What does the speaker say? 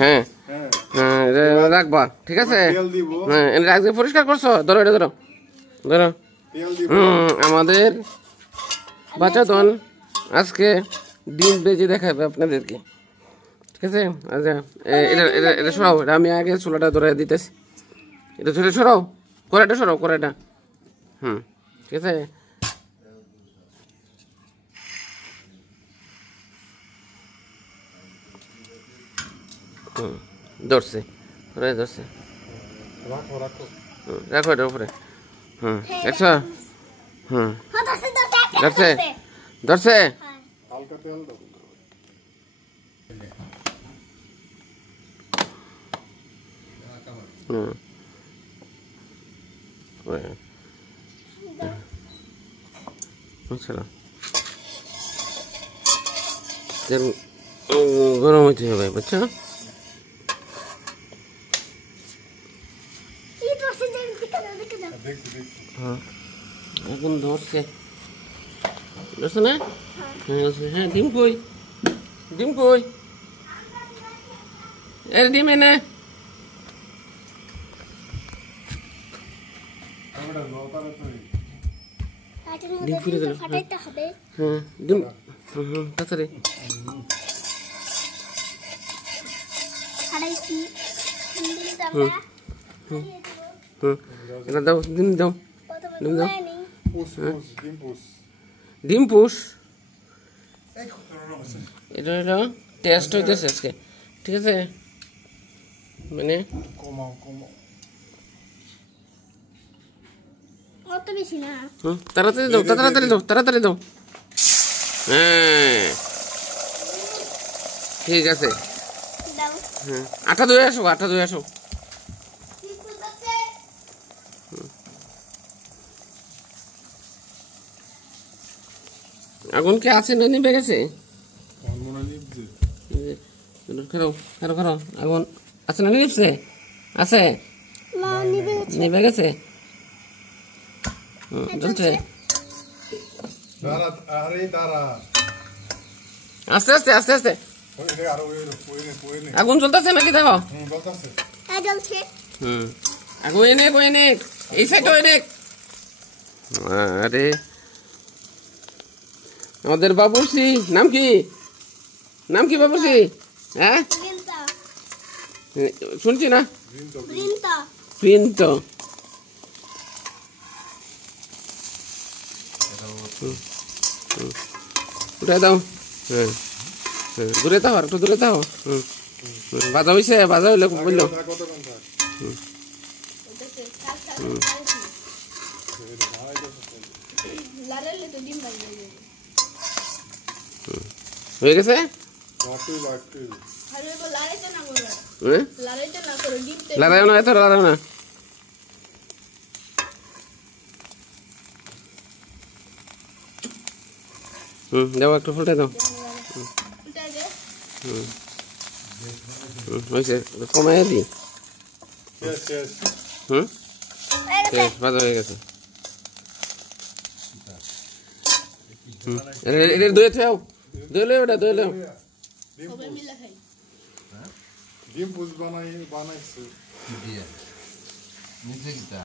হ্যাঁ রাখবা, ঠিক আছে? হ্যাঁ রাখবে, পরিষ্কার করছো? ধরো এটা, ধরো ধরো। আমাদের বাচ্চাদন আজকে ডিম বেজে দেখাবে আপনাদেরকে, ঠিক আছে? আচ্ছা এটা সরাও, এটা আমি আগে চুলাটা ধরে দিতেছি। এটা ধরে সরাও, কড়াইটা সরাও, কড়াইটা। ঠিক আছে। ধরছে, ধরছে, রাখো এটার উপরে। দেখছো? ধরছে, ধরছে। গরম হইতে হবে, বুঝছো? এখন ধরছে, ধরছে না? হ্যাঁ, ডিম কই, ডিম কই, এর ডিম এনে। ডিম ফিরে দিল। হ্যাঁ ডিম, তাড়াতাড়ি। এটা দাও, ডিম দাও, ডিম দাও। ডিম পুষ, এটা এটা টেস্ট হইতেছে আজকে, ঠিক আছে? মানে তাড়াতাড়ি দাও, তাড়াতাড়ি দাও, তাড়াতাড়ি দাও। হ্যাঁ ঠিক আছে। হ্যাঁ আটা ধুয়ে আসো, আটা ধুয়ে আসো। আগুন কি আছে না নিভে গেছে? খারো খারো, আগুন আছে না নিভছে? আছে, নিভে গেছে। জ্বলছে, আস্তে আস্তে আস্তে আস্তে। আগুন জ্বলতেছে নাকি? দেখো আগুন এনে, এনে এই সাইডটা এনে। আরে আমাদের বাবুর্চি নাম কি? নাম কি বাবুর্চি? হ্যাঁ শুনছি না, প্রিন্টো। উঠে দাও। হ্যাঁ দূরে থাও, একটু দূরে থাও। বাজা হয়েছে, বাজা হইলে বললো। হয়ে গেছে, লড়াইও না, এত লড়াইও না। দাও একটু ফুলটা দাও। হয়েছে, কমাই দি। ভাজা হয়ে গেছে। এটা দইয়ে থাও, দইলে ওটা দইলে। ডিম পুষ বানাইছে।